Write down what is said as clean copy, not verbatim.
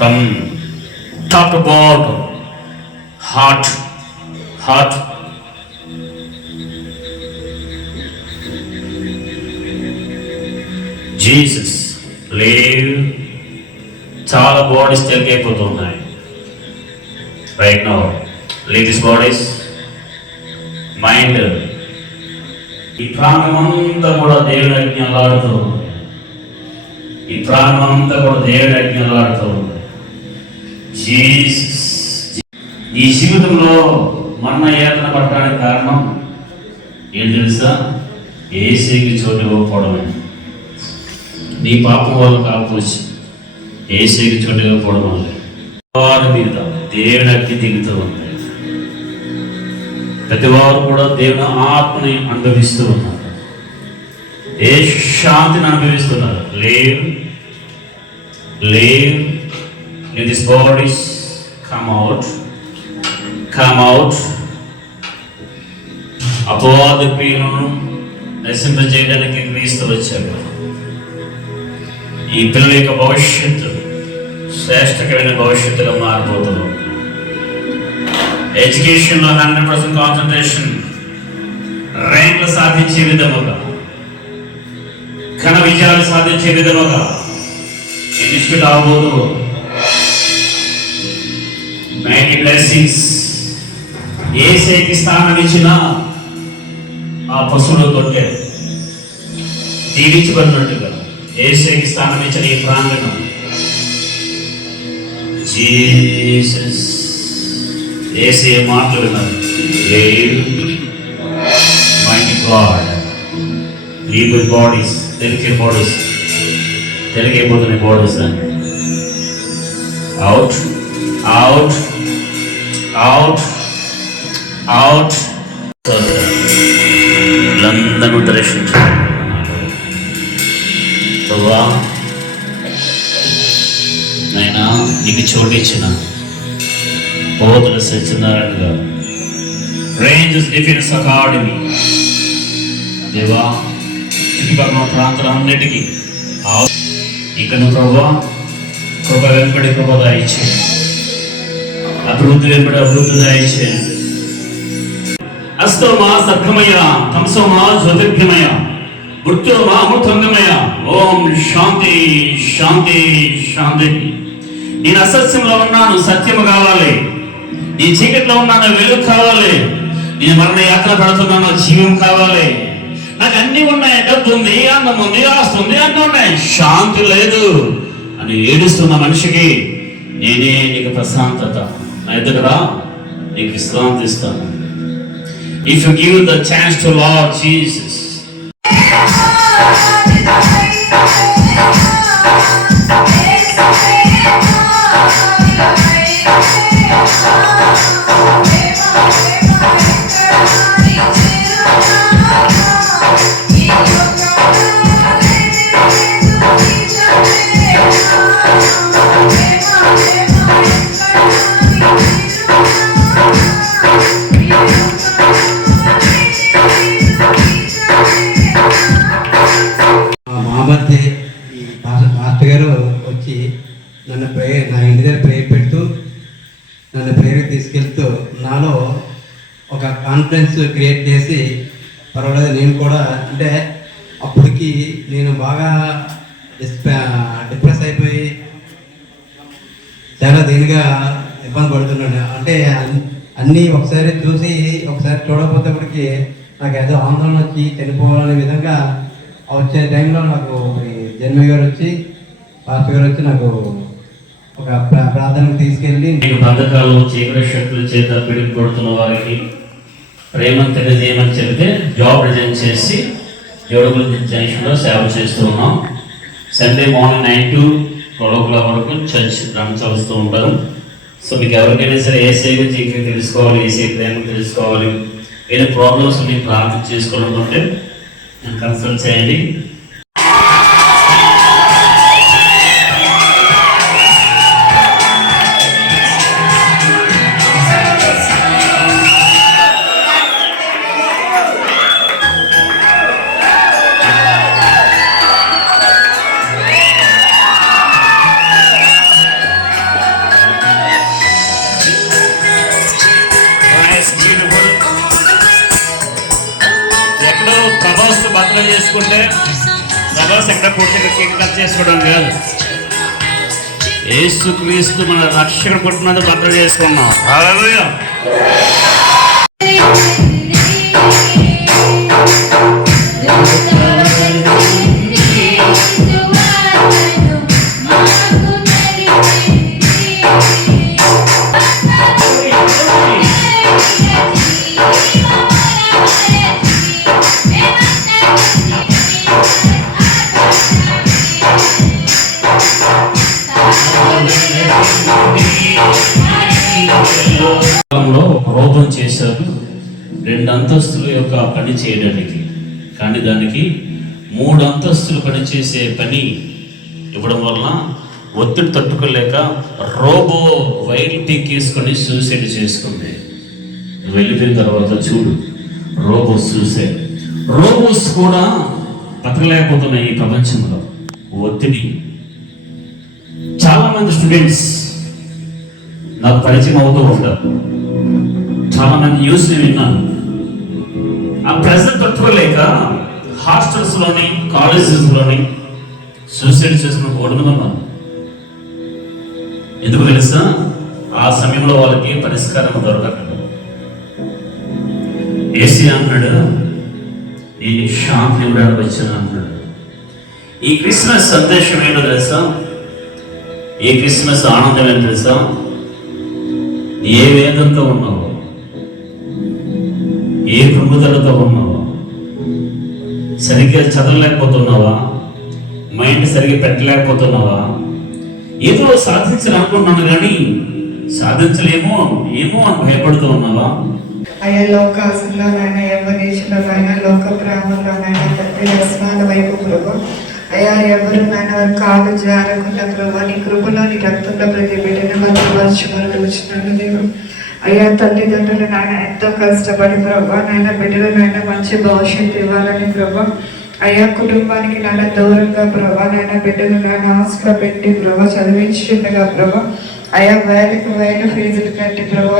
From top to bottom, heart. Jesus, live. చాలా bodies తెలికైపోతున్నాయి. Right now, leave these bodies. Mind. ఈ ప్రాణం అంతా కూడా దేవుని ఆజ్ఞలాడుతూ ఉంది. ఈ ప్రాణం అంతా కూడా దేవుని ఆజ్ఞలాడుతూ ఉంది. జీసస్ ఈ జీవితంలో మరణ యాతన పడడానికి కారణం ఏం తెలుసా? యేసుకి చోటు ఇవ్వకపోవడమే. నీ పాపం వల్ల కాకపోవచ్చు, యేసుకి చోటు ఇవ్వకపోవడం వల్ల వారి మీద దేవుని అగ్ని దిగుతూ ఉంది. ప్రతి వారు కూడా దేవుని ఆత్మని అనుభవిస్తూ ఉన్నారు, ఏ శాంతిని అనుభవిస్తున్నారు. లేవ్ in these bodies, come out. అపవాది క్రియలను నశింపజేయడానికి క్రీస్తు వచ్చాడు. ఈ పిల్లల యొక్క భవిష్యత్తు శ్రేష్టకరమైన భవిష్యత్తుగా మారిపోతుంది. ఎడ్యుకేషన్లో 100% కాన్సన్ట్రేషన్, ర్యాంకులు సాధించే విధముగా, ఘన విజయాలు సాధించే విధముగా ఇన్స్టిట్యూట్ అవబోదు. మైటీ బ్లెస్సింగ్స్ ఏసైకి స్థానం ఇచ్చిన ఆ పశువులు కొట్టాడు దీవించబడినట్టుగా ఏసైకి స్థానం ఇచ్చిన ఈ ప్రాంగణం జీసస్ ఏసై మాటలు విన్నారు. Mighty God, leave your bodies, తెలికైపోతున్నాయి బాడీస్ అని. అవుట్ లందరూ దర్శించారు. నైనా నీకు చోటు ఇచ్చిన బోధన సత్యనారాయణ గారు, రేంజెస్ డిఫెన్స్ అకాడమీ, దేవా చుట్టుపక్కల ప్రాంతాలన్నిటికీ ఇక్కడ ప్రభా కృప వెంబడి కృప దాయిచ్చే, అభివృద్ధి వెంబడి అభివృద్ధి దాయిచ్చే. అస్తమా సర్గమయ, తంసమా జ్యోతిర్గమయ, మృత్యుమా అమృతంగమయ. ఓం శాంతి శాంతి శాంతి. నేను అసత్యంలో ఉన్నాను, సత్యము కావాలి. నీ చీకట్లో ఉన్నాను, వెలుగు కావాలి. నేను మరణ యాత్ర పడుతున్నాను, జీవం కావాలి. నాకు అన్ని ఉన్నాయి, డబ్బు ఉంది, అన్నం ఉంది, ఆస్తి ఉంది, అన్నీ ఉన్నాయి, శాంతి లేదు అని ఏడుస్తున్న మనిషికి నేనే నీకు ప్రశాంతత, నా ఎదుగురా నీకు విశ్రాంతి ఇస్తాను. If you give the chance to Lord Jesus, master గారు వచ్చి నన్ను నా ఇంటి దగ్గర ప్రేయర్ పెడుతూ నన్ను ప్రేయర్కి తీసుకెళ్తూ నాలో ఒక కాన్ఫిడెన్స్ క్రియేట్ చేసి, పర్వాలేదు నేను కూడా, అంటే అప్పటికి నేను బాగా డిప్రెస్ అయిపోయి చాలా దీనిగా ఇబ్బంది పడుతున్నాను. అంటే అన్నీ ఒకసారి చూసి ఒకసారి చూడకపోతేప్పటికి నాకు ఏదో ఆందోళన వచ్చి చనిపోవాలనే విధంగా వచ్చే టైంలో నాకు జన్మ గారు వచ్చి పాస్టర్ గారు వచ్చి నాకు ఒక ప్రార్థనకు తీసుకెళ్ళి బంధకాలు చీకటి శక్తుల చేత పీడిపడుతున్న వారికి ప్రేమను తెలియజేయమని చెబితే జాబ్ రిజైన్ చేసి ఏడుగుల జంక్షన్లో సేవ చేస్తూ ఉన్నాం. సండే మార్నింగ్ 9 to 12 o'clock వరకు చర్చ్ రన్ చేస్తూ ఉంటారు. సో మీకు ఎవరికైనా సరే ఏసీ గురించి ఇంకా తెలుసుకోవాలి, ఏసీ ప్రేమ తెలుసుకోవాలి, ఏదైనా ప్రాబ్లమ్స్ మీకు ప్రార్థన చేసుకోవాలనుకుంటే కన్సల్ట్ చేయండి. ఎక్కడో ప్రభాస్ బట్టలు చేసుకుంటే ప్రభాస్ ఎక్కడ పుట్టిన కేక్ కట్ చేసుకోవడం కాదు, యేసుక్రీస్తు మన రక్షకుడు పుట్టినందుకు బట్టలు చేసుకున్నాం. హల్లెలూయా. రోగం చేశారు 2 అంతస్తుల యొక్క పని చేయడానికి, కానీ దానికి 3 అంతస్తులు పని చేసే పని ఇవ్వడం వల్ల ఒత్తిడి తట్టుకోలేక రోబో వైర్ పీకేసుకొని సూసైడ్ చేసుకుంది. వెళ్ళిపోయిన తర్వాత చూడు రోబో సూసైడ్. రోబోస్ కూడా బతకలేకపోతున్నాయి ఈ ప్రపంచంలో. ఒత్తిడి. చాలా మంది స్టూడెంట్స్ నాకు పరిచయం అవుతూ ఉంటారు, చాలా మంది న్యూస్ని విన్నాను. ఆ ప్రెజర్ తట్టుకోలేక హాస్టల్స్లోని కాలేజెస్లోని సూసైడ్ చేసుకున్న ఓడుకున్నాను. ఎందుకు తెలుసా? ఆ సమయంలో వాళ్ళకి పరిష్కారం దొరకదు. ఏసీ అన్నాడు, ఈ శాంతి ఇవ్వడానికి వచ్చాను అన్నాడు. ఈ క్రిస్మస్ సందేశం ఏంటో తెలుసా? ఈ క్రిస్మస్ ఆనందం ఏంటో తెలుసా? ఏ వేదంతో ఉన్నావో, ఏ కృంగుదలతో ఉన్నావో, సరిగ్గా చదవలేకపోతున్నావా, మైండ్ సరిగ్గా పెట్టలేకపోతున్నావా, ఏదో సాధించాలనుకుంటున్నాను కానీ సాధించలేమో ఏమో అని భయపడుతూ ఉన్నావా? అయ్యా లోకాసులోనైనా ఎవరి దేశంలోనైనా లోక గ్రామంలోనైనా తండ్రి వ్యసనాల వైపు ప్రభు అయ్యా ఎవరు నాయన కాలు జారకుండా ప్రభు నీ కృపలో నీ రక్తంలో ప్రతి బిడ్డను భద్రపరచుకొని వచ్చినాను దేవుడు. అయ్యా తల్లిదండ్రులు నాయన ఎంతో కష్టపడి ప్రభు నాయన బిడ్డలనైనా మంచి భవిష్యత్తు ఇవ్వాలని ప్రభు అయ్యా కుటుంబానికి నాన్న దూరంగా ప్రభా నాయన బిడ్డలు నాన్న హాస్టల్లో పెట్టి ప్రభు చదివించుండగా ప్రభు అయ్యా వేలకు వేలు ఫీజులు కట్టి ప్రభు